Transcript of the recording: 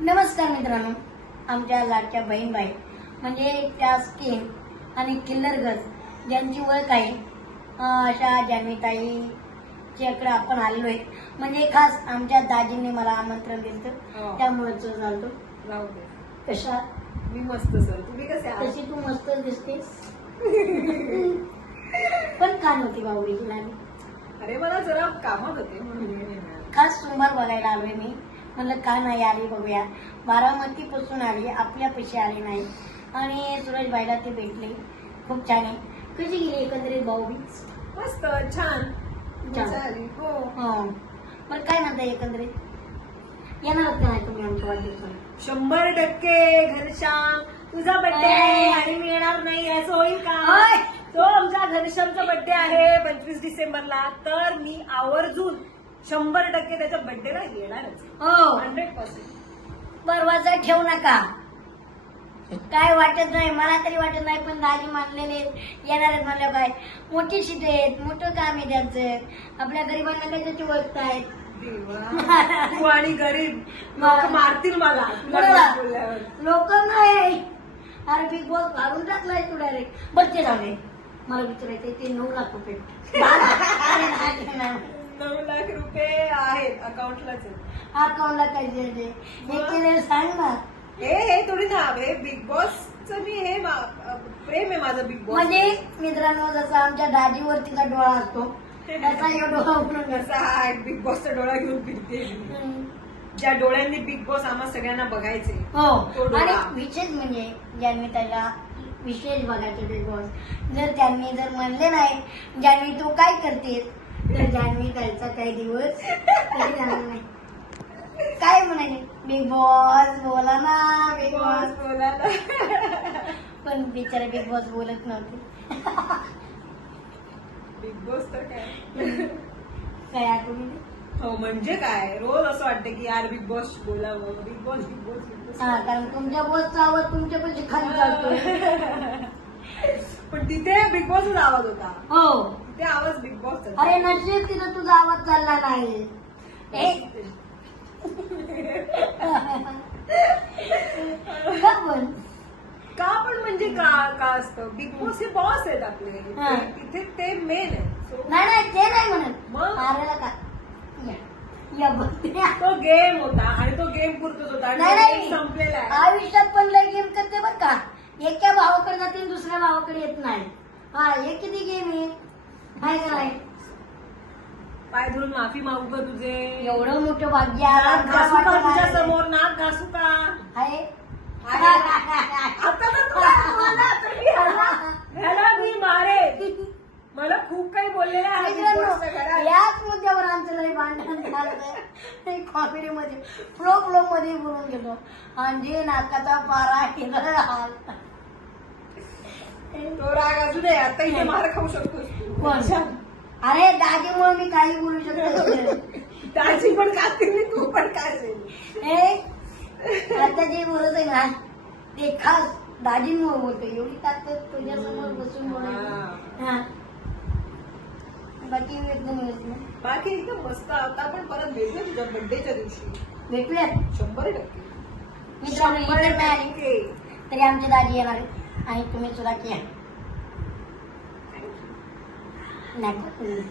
नमस्कार मित्रांनो. आमच्या लाडच्या बहीणबाई म्हणजे त्या स्किन आणि किल्लर गर्ल ज्यांची ओळख आहे अशा जान्हवीताईच्याकडे आपण आलेलो आहे म्हणजे खास आमच्या दाजींनी मला आमंत्रण दिलं हो. त्यामुळे तो चालतो राहू दे. कशा? मी मस्त सर तुम्ही कसे तशी तू मस्त दिसतेस. पण का नव्हती बावडीची लागली अरे मला जरा कामात होते म्हणून. खास सोमवार बघायला आलोय मी. म्हणलं का नाही आली बघूया. बारामती पासून आली आपल्या पैसे आले नाही. आणि सुरज बाईला ते भेटले. खूप छान आहे. कशी गेली एकंदरीत भाऊबीज मस्त छान. मजा आली हो. हो. पण काय म्हणता एकंदरीत? येणार का नाही तुम्ही आमच्या वाढदिवसाला शंभर टक्के घनश्याम. तुझा बर्थडे आहे. आणि मी येणार नाही असं होईल का? होय. तो आमचा घनश्यामचा बर्थडे आहे पंचवीस डिसेंबरला. तर मी आवर्जून शंभर टक्के त्याच्या बर्थडेला येणारच. हो. हंड्रेड पर्सेंट परवाचा ठेवू नका. काय वाटत नाही मला तरी वाटत नाही पण दाजी मानलेले येणार आहेत म्हणलं काय? मोठी सीट आहेत मोठं काम आहे त्यांचं. आपल्या गरिबांना काय त्याची ओळखतायत तू आणि गरीब. लोक मारतील मला. तुला बरोबर. गोड बोलल्यावर. लोक नाही. अरे बिग बॉस काढून टाकलाय तू डायरेक्ट जाऊ दे मला विचारायचं ते नऊ लाख रुपये. अरे नाही, नाही. नऊ लाख रुपये आहेत अकाउंटलाच आहेत. हे केले सांग ना. हे हे थोडी ना हे बिग बॉस मी हे मा- प्रेम आहे माझं बिग बॉस म्हणजे मित्रांनो जसा आमच्या दाजीवरतीचा डोळा असतो त्याचा हे डोळा उघडून कसा हा बिग बॉसचा डोळा घेऊन फिरते मी. ज्या डोळ्यांनी बिग बॉस आम्हा सगळ्यांना बघायचे हो. तो डोळा. आणि विशेष म्हणजे ज्यांनी त्याला विशेष बघायचे बिग बॉस जर त्यांनी जर म्हणले नाही ज्यांनी तो काय करते तर ज्यांनी त्याचा काही दिवस नाही. काय म्हणाले? बिग बॉस बोला ना बिग बॉस बोला ना. पण बिचारे बिग बॉस बोलत नव्हते. बिग बॉस तर काय? काय आठवणी हो म्हणजे काय? रोज असं वाटतं की यार बिग बॉस बोलावं big boss big boss big boss हा कारण तुमच्या बॉसचा आवाज तुमच्या पैसे खाली जातोय. पण तिथे बिग बॉसच आवाज होता. हो. तिथे आवाज बिग बॉस अरे नशीब तिथं तुझा आवाज चालला नाही. का पण? का पण म्हणजे का का असतं? बिग बॉस हे बॉस आहेत आपले. हा. ते- तिथे ते मेन आहे नाही नाही ते नाही म्हणत. मग? का? या. या बघते तो गेम होता आणि तो गेम पुरतच होता. आणि नाही, तो नाही. game संपलेला आहे. आयुष्यात पण लय गेम करते बर का. एका भावाकडे जाते आणि दुसऱ्या भावाकडे येत नाही. हा हे किती गेम आहे? काय काय पाय धरून माफी मागू का तुझे? एवढं मोठं भाग्य नाक घासू का तुझ्या आहे. समोर? नाक घासू का? आहे. आता तर तुला बोलला, तर मी ह्याला- ह्याला मी मारे मला खूप काही बोललेलं आहे घरात. याच मुद्द्यावर आमचं लई भांडण झालं कॉमेडी मध्ये फ्लो फ्लो मध्ये बोलून गेलो आणि जे नाकाचा पारा केलं हाल. तो राग असू दे आता इथे मार खाऊ शकतोस. कोण? अरे दाजीमुळे मी काही बोलू शकतो दाजी पण आणि तू पण खाशील हे आता जे बोलत आहे ना ते खास दाजींमुळे बोलतो एवढी ताकद तुझ्या समोर बसून बोलायची. हा. बाकी एकदम. बाकी एकदम मस्त. आता आपण परत भेटू तुझ्या बर्थडेच्या दिवशी. भेटूयात शंभर टक्के. मित्रांनो आली टक्के. तरी आमचे दाजी येणार आणि तुम्ही सुद्धा या. नाही